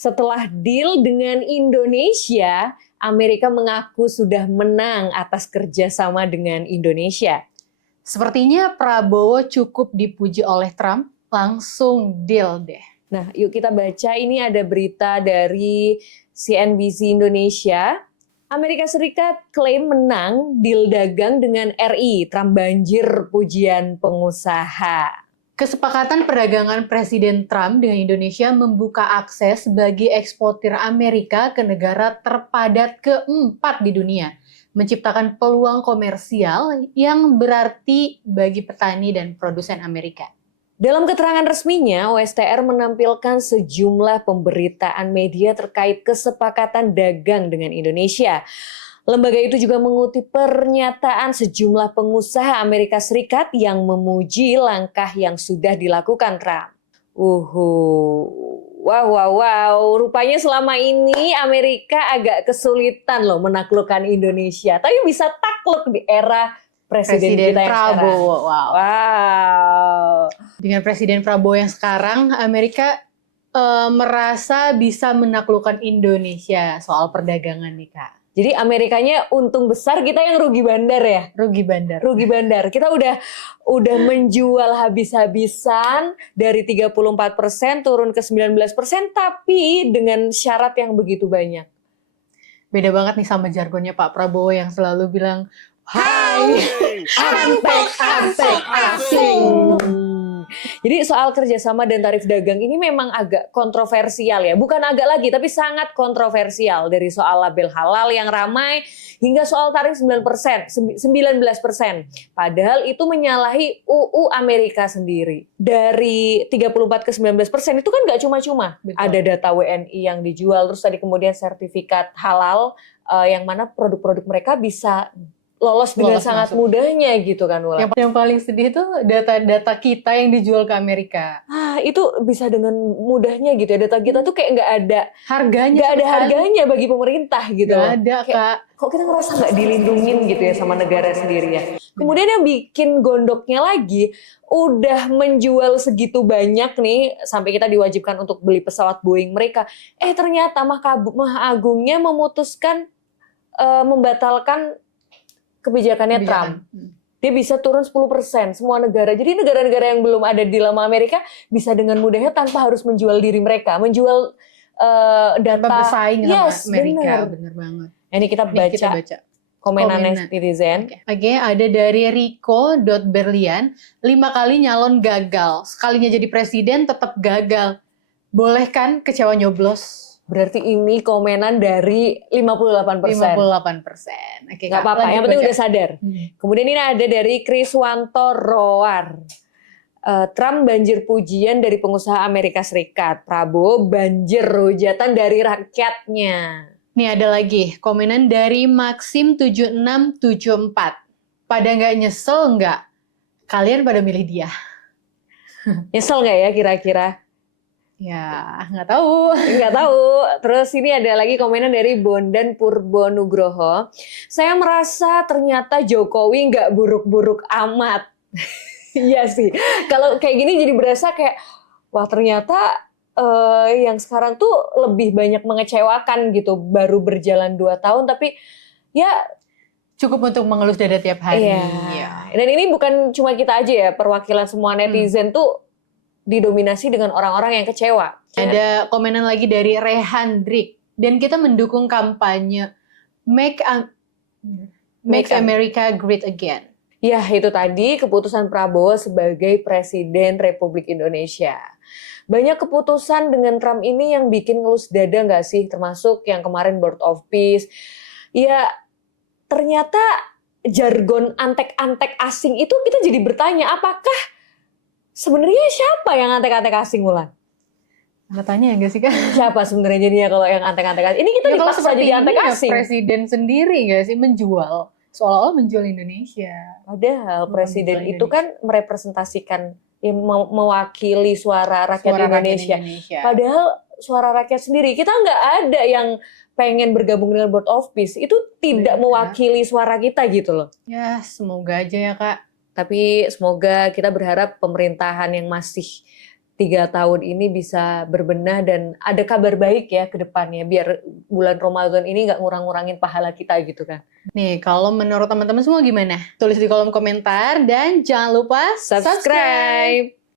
Setelah deal dengan Indonesia, Amerika mengaku sudah menang atas kerjasama dengan Indonesia. Sepertinya Prabowo cukup dipuji oleh Trump, langsung deal deh. Nah, yuk kita baca, ini ada berita dari CNBC Indonesia. Amerika Serikat klaim menang deal dagang dengan RI, Trump banjir pujian pengusaha. Kesepakatan perdagangan Presiden Trump dengan Indonesia membuka akses bagi eksportir Amerika ke negara terpadat keempat di dunia, menciptakan peluang komersial yang berarti bagi petani dan produsen Amerika. Dalam keterangan resminya, OSTR menampilkan sejumlah pemberitaan media terkait kesepakatan dagang dengan Indonesia. Lembaga itu juga mengutip pernyataan sejumlah pengusaha Amerika Serikat yang memuji langkah yang sudah dilakukan Trump. Wow. Rupanya selama ini Amerika agak kesulitan loh menaklukkan Indonesia. Tapi bisa takluk di era Presiden kita yang Prabowo. sekarang. Wow. Dengan Presiden Prabowo yang sekarang, Amerika merasa bisa menaklukkan Indonesia soal perdagangan nih Kak. Jadi Amerikanya untung besar, kita yang rugi bandar ya? Rugi bandar. Kita udah menjual habis-habisan dari 34% turun ke 19%, tapi dengan syarat yang begitu banyak. Beda banget nih sama jargonnya Pak Prabowo yang selalu bilang, "Hai, antek asing." Jadi soal kerjasama dan tarif dagang ini memang agak kontroversial ya. Bukan agak lagi, tapi sangat kontroversial. Dari soal label halal yang ramai, hingga soal tarif 19%. Padahal itu menyalahi UU Amerika sendiri. Dari 34 ke 19% itu kan nggak cuma-cuma. Ada data WNI yang dijual, terus tadi kemudian sertifikat halal, yang mana produk-produk mereka bisa lolos dengan sangat mudahnya gitu kan Wulan. Yang paling sedih itu data-data kita yang dijual ke Amerika. Itu bisa dengan mudahnya gitu ya. Data kita tuh kayak nggak ada harganya, harganya bagi pemerintah gitu. Nggak ada Kak. Kok kita ngerasa nggak dilindungin gitu ya sama negara sendiri ya. Kemudian yang bikin gondoknya lagi, udah menjual segitu banyak nih sampai kita diwajibkan untuk beli pesawat Boeing mereka. Ternyata Mahkamah Agungnya memutuskan membatalkan kebijakannya Trump. Dia bisa turun 10% semua negara. Jadi negara-negara yang belum ada di dalam Amerika bisa dengan mudahnya tanpa harus menjual diri mereka, menjual data bersaing sama Amerika. Bener banget. Ini kita baca komenan netizen. Oke, ada dari Rico.Berlian, 5 kali nyalon gagal. Sekalinya jadi presiden tetap gagal. Boleh kan kecewa nyoblos? Berarti ini komenan dari 58%. 58%. Oke, nggak apa-apa, yang penting udah sadar. Kemudian ini ada dari Kriswanto Roar. Trump banjir pujian dari pengusaha Amerika Serikat. Prabowo banjir hujatan dari rakyatnya. Nih ada lagi komenan dari Maxim7674. Pada nggak nyesel nggak? Kalian pada milih dia? Nyesel nggak ya kira-kira? Ya, nggak tahu. Terus ini ada lagi komenan dari Bondan Purbonugroho. Saya merasa ternyata Jokowi nggak buruk-buruk amat. Iya sih. Kalau kayak gini jadi berasa kayak, wah ternyata yang sekarang tuh lebih banyak mengecewakan gitu. Baru berjalan 2 tahun tapi ya cukup untuk mengelus dada tiap hari. Iya. Dan ini bukan cuma kita aja ya, perwakilan semua netizen tuh didominasi dengan orang-orang yang kecewa. Ada komenan lagi dari Rehandrik. Dan kita mendukung kampanye Make America Great Again. Ya, itu tadi keputusan Prabowo sebagai Presiden Republik Indonesia. Banyak keputusan dengan Trump ini yang bikin ngelus dada nggak sih? Termasuk yang kemarin Board of Peace. Ya, ternyata jargon antek-antek asing itu kita jadi bertanya, apakah sebenarnya siapa yang antek-antek asing, Wulan? Katanya enggak sih kan? Siapa sebenarnya jadinya kalau yang antek-antek asing? Ini kita dipaksa jadi antek asing. Presiden sendiri enggak sih menjual? Seolah-olah menjual Indonesia. Padahal presiden itu kan merepresentasikan, mewakili suara rakyat Indonesia. Padahal suara rakyat sendiri. Kita nggak ada yang pengen bergabung dengan Board of Peace. Itu tidak mewakili suara kita gitu loh. Ya, semoga aja ya Kak. Tapi semoga kita berharap pemerintahan yang masih 3 tahun ini bisa berbenah dan ada kabar baik ya ke depannya, biar bulan Ramadan ini nggak ngurang-ngurangin pahala kita gitu kan. Nih, kalau menurut teman-teman semua gimana? Tulis di kolom komentar dan jangan lupa subscribe! Subscribe!